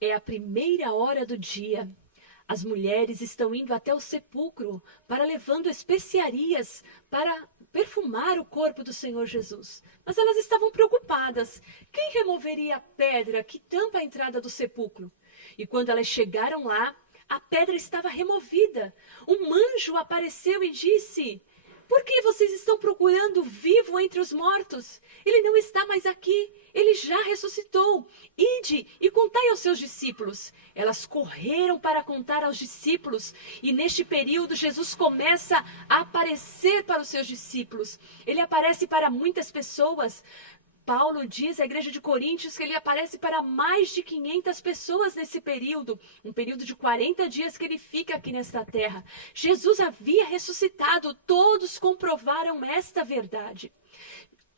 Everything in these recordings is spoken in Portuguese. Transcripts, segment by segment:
É a primeira hora do dia. As mulheres estão indo até o sepulcro para levando especiarias para perfumar o corpo do Senhor Jesus. Mas elas estavam preocupadas. Quem removeria a pedra que tampa a entrada do sepulcro? E quando elas chegaram lá, a pedra estava removida. Um anjo apareceu e disse: por que vocês estão procurando vivo entre os mortos? Ele não está mais aqui, ele já ressuscitou. Ide e contai aos seus discípulos. Elas correram para contar aos discípulos, e neste período Jesus começa a aparecer para os seus discípulos. Ele aparece para muitas pessoas. Paulo diz à igreja de Coríntios que ele aparece para mais de 500 pessoas nesse período, um período de 40 dias que ele fica aqui nesta terra. Jesus havia ressuscitado, todos comprovaram esta verdade.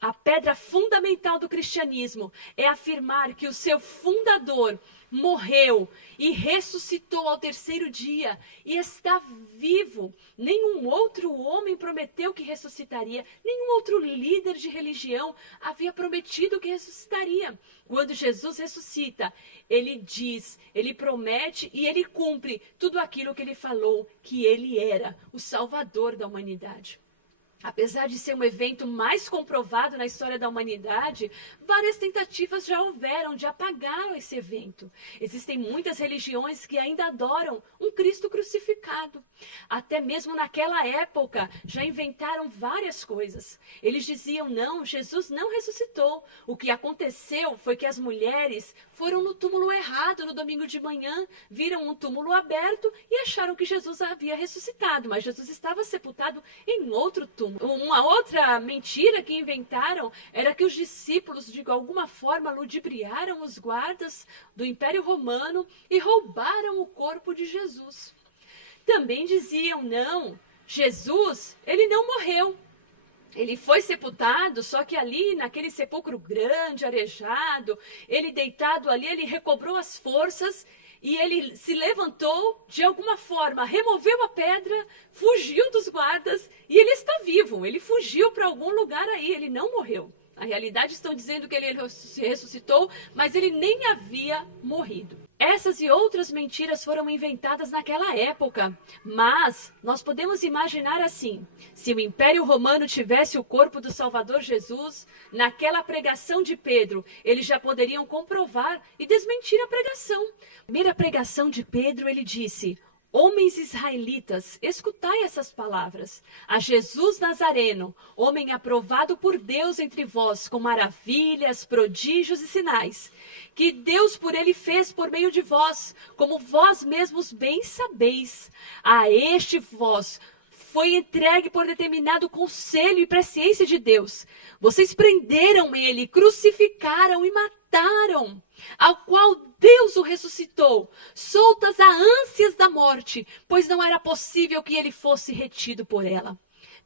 A pedra fundamental do cristianismo é afirmar que o seu fundador morreu e ressuscitou ao terceiro dia e está vivo. Nenhum outro homem prometeu que ressuscitaria, nenhum outro líder de religião havia prometido que ressuscitaria. Quando Jesus ressuscita, ele diz, ele promete e ele cumpre tudo aquilo que ele falou que ele era, o Salvador da humanidade. Apesar de ser um evento mais comprovado na história da humanidade, várias tentativas já houveram de apagar esse evento. Existem muitas religiões que ainda adoram um Cristo crucificado. Até mesmo naquela época já inventaram várias coisas. Eles diziam, não, Jesus não ressuscitou. O que aconteceu foi que as mulheres foram no túmulo errado no domingo de manhã, viram um túmulo aberto e acharam que Jesus havia ressuscitado, mas Jesus estava sepultado em outro túmulo. Uma outra mentira que inventaram era que os discípulos, de alguma forma, ludibriaram os guardas do Império Romano e roubaram o corpo de Jesus. Também diziam, não, Jesus, ele não morreu. Ele foi sepultado, só que ali, naquele sepulcro grande, arejado, ele deitado ali, ele recobrou as forças e ele se levantou, de alguma forma, removeu a pedra, fugiu dos guardas e ele está vivo. Ele fugiu para algum lugar aí, ele não morreu. Na realidade, estão dizendo que ele ressuscitou, mas ele nem havia morrido. Essas e outras mentiras foram inventadas naquela época, mas nós podemos imaginar assim, se o Império Romano tivesse o corpo do Salvador Jesus, naquela pregação de Pedro, eles já poderiam comprovar e desmentir a pregação. Na primeira pregação de Pedro, ele disse: homens israelitas, escutai essas palavras. A Jesus Nazareno, homem aprovado por Deus entre vós, com maravilhas, prodígios e sinais, que Deus por ele fez por meio de vós, como vós mesmos bem sabeis. A este vós foi entregue por determinado conselho e presciência de Deus. Vocês prenderam ele, crucificaram e mataram, ao qual Deus o ressuscitou, soltas a ânsias da morte, pois não era possível que ele fosse retido por ela.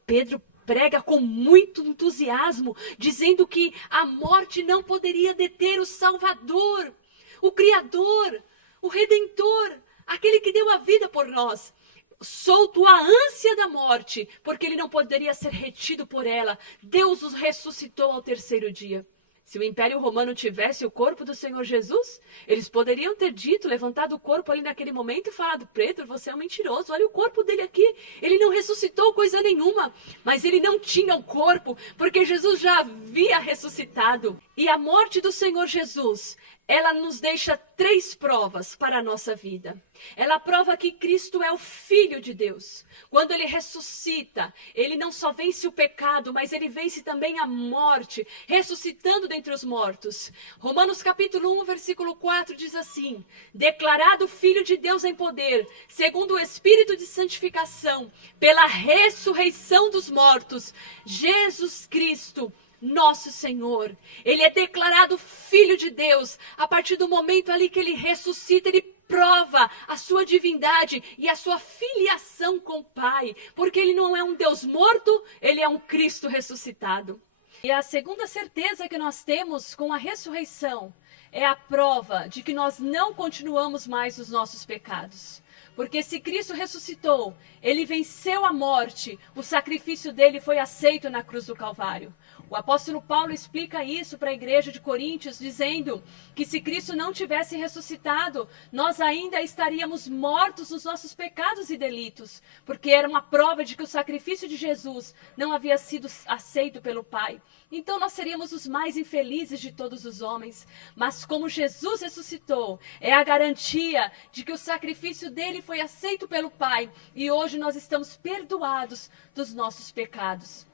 Pedro prega com muito entusiasmo, dizendo que a morte não poderia deter o Salvador, o Criador, o Redentor, aquele que deu a vida por nós. Solto a ânsia da morte, porque ele não poderia ser retido por ela. Deus os ressuscitou ao terceiro dia. Se o Império Romano tivesse o corpo do Senhor Jesus, eles poderiam ter dito, levantado o corpo ali naquele momento e falado: Pedro, você é um mentiroso, olha o corpo dele aqui, ele não ressuscitou coisa nenhuma. Mas ele não tinha o corpo, porque Jesus já havia ressuscitado. E a morte do Senhor Jesus, ela nos deixa 3 provas para a nossa vida. Ela prova que Cristo é o Filho de Deus. Quando ele ressuscita, ele não só vence o pecado, mas ele vence também a morte, ressuscitando dentre os mortos. Romanos capítulo 1, versículo 4 diz assim: declarado Filho de Deus em poder, segundo o Espírito de santificação, pela ressurreição dos mortos, Jesus Cristo, nosso Senhor. Ele é declarado Filho de Deus. A partir do momento ali que ele ressuscita, ele prova a sua divindade e a sua filiação com o Pai, porque ele não é um Deus morto, ele é um Cristo ressuscitado. E a segunda certeza que nós temos com a ressurreição é a prova de que nós não continuamos mais os nossos pecados. Porque se Cristo ressuscitou, ele venceu a morte, o sacrifício dele foi aceito na cruz do Calvário. O apóstolo Paulo explica isso para a igreja de Coríntios, dizendo que se Cristo não tivesse ressuscitado, nós ainda estaríamos mortos nos nossos pecados e delitos, porque era uma prova de que o sacrifício de Jesus não havia sido aceito pelo Pai. Então nós seríamos os mais infelizes de todos os homens. Mas como Jesus ressuscitou, é a garantia de que o sacrifício dele foi aceito pelo Pai e hoje nós estamos perdoados dos nossos pecados.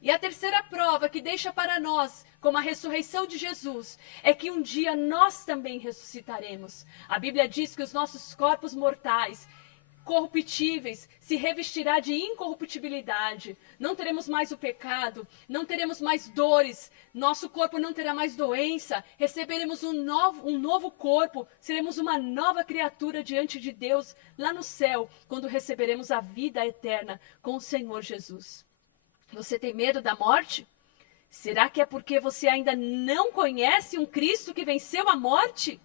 E a terceira prova que deixa para nós, como a ressurreição de Jesus, é que um dia nós também ressuscitaremos. A Bíblia diz que os nossos corpos mortais, corruptíveis, se revestirá de incorruptibilidade. Não teremos mais o pecado, não teremos mais dores, nosso corpo não terá mais doença, receberemos um novo corpo, seremos uma nova criatura diante de Deus lá no céu, quando receberemos a vida eterna com o Senhor Jesus. Você tem medo da morte? Será que é porque você ainda não conhece um Cristo que venceu a morte?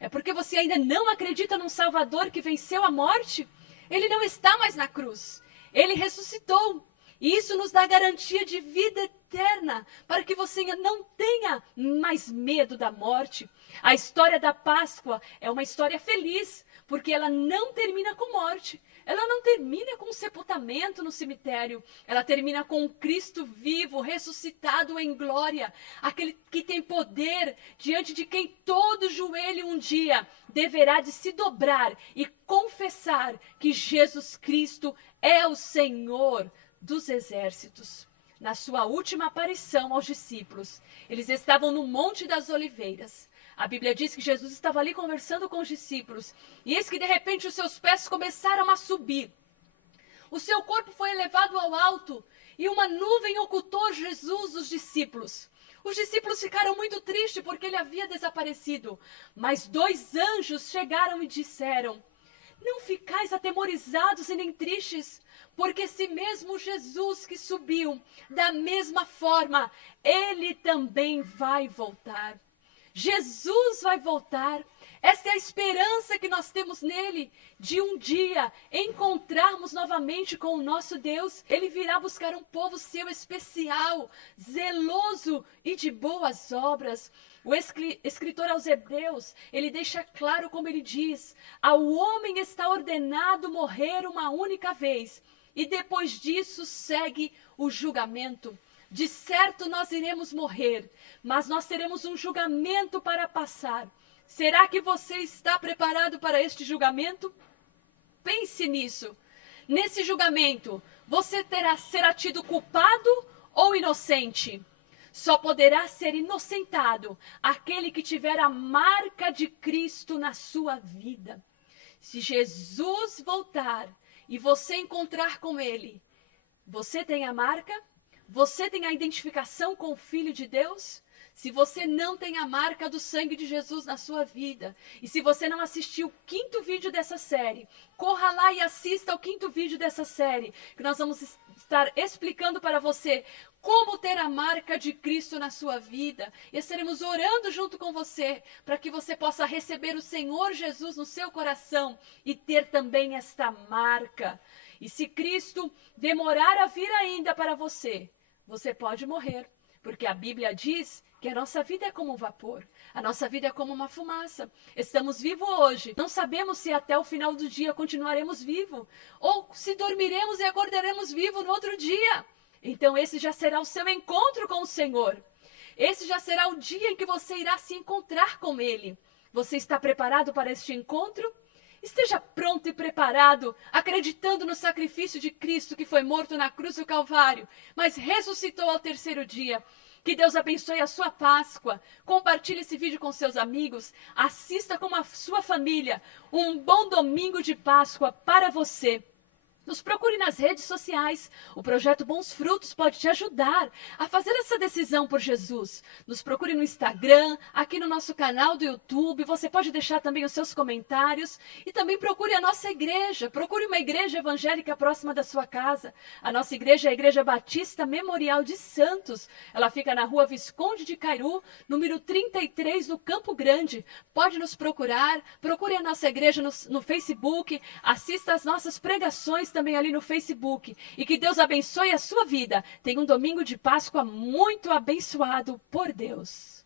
É porque você ainda não acredita num Salvador que venceu a morte? Ele não está mais na cruz. Ele ressuscitou. E isso nos dá garantia de vida eterna, para que você não tenha mais medo da morte. A história da Páscoa é uma história feliz, porque ela não termina com morte. Ela não termina com sepultamento no cemitério. Ela termina com um Cristo vivo, ressuscitado em glória. Aquele que tem poder, diante de quem todo joelho um dia deverá de se dobrar e confessar que Jesus Cristo é o Senhor dos exércitos. Na sua última aparição aos discípulos, eles estavam no Monte das Oliveiras. A Bíblia diz que Jesus estava ali conversando com os discípulos. E eis que de repente os seus pés começaram a subir. O seu corpo foi elevado ao alto e uma nuvem ocultou Jesus dos discípulos. Os discípulos ficaram muito tristes porque ele havia desaparecido. Mas 2 anjos chegaram e disseram: não ficais atemorizados e nem tristes, porque se mesmo Jesus que subiu, da mesma forma, ele também vai voltar. Jesus vai voltar. Esta é a esperança que nós temos nele, de um dia encontrarmos novamente com o nosso Deus. Ele virá buscar um povo seu especial, zeloso e de boas obras. O escritor aos Hebreus, ele deixa claro como ele diz: ao homem está ordenado morrer uma única vez, e depois disso segue o julgamento. De certo nós iremos morrer, mas nós teremos um julgamento para passar. Será que você está preparado para este julgamento? Pense nisso. Nesse julgamento, você será tido culpado ou inocente? Só poderá ser inocentado aquele que tiver a marca de Cristo na sua vida. Se Jesus voltar e você encontrar com ele, você tem a marca? Você tem a identificação com o Filho de Deus? Se você não tem a marca do sangue de Jesus na sua vida, e se você não assistiu o 5º vídeo dessa série, corra lá e assista o 5º vídeo dessa série, que nós vamos estar explicando para você como ter a marca de Cristo na sua vida. E estaremos orando junto com você, para que você possa receber o Senhor Jesus no seu coração e ter também esta marca. E se Cristo demorar a vir ainda para você, você pode morrer, porque a Bíblia diz que a nossa vida é como um vapor, a nossa vida é como uma fumaça. Estamos vivos hoje, não sabemos se até o final do dia continuaremos vivos, ou se dormiremos e acordaremos vivos no outro dia. Então esse já será o seu encontro com o Senhor. Esse já será o dia em que você irá se encontrar com Ele. Você está preparado para este encontro? Esteja pronto e preparado, acreditando no sacrifício de Cristo que foi morto na cruz do Calvário, mas ressuscitou ao 3º dia. Que Deus abençoe a sua Páscoa. Compartilhe esse vídeo com seus amigos. Assista com a sua família. Um bom domingo de Páscoa para você. Nos procure nas redes sociais. O projeto Bons Frutos pode te ajudar a fazer essa decisão por Jesus. Nos procure no Instagram, aqui no nosso canal do YouTube. Você pode deixar também os seus comentários. E também procure a nossa igreja. Procure uma igreja evangélica próxima da sua casa. A nossa igreja é a Igreja Batista Memorial de Santos. Ela fica na Rua Visconde de Cairu, número 33, no Campo Grande. Pode nos procurar. Procure a nossa igreja no Facebook. Assista às nossas pregações também ali no Facebook. E que Deus abençoe a sua vida. Tenha um domingo de Páscoa muito abençoado por Deus.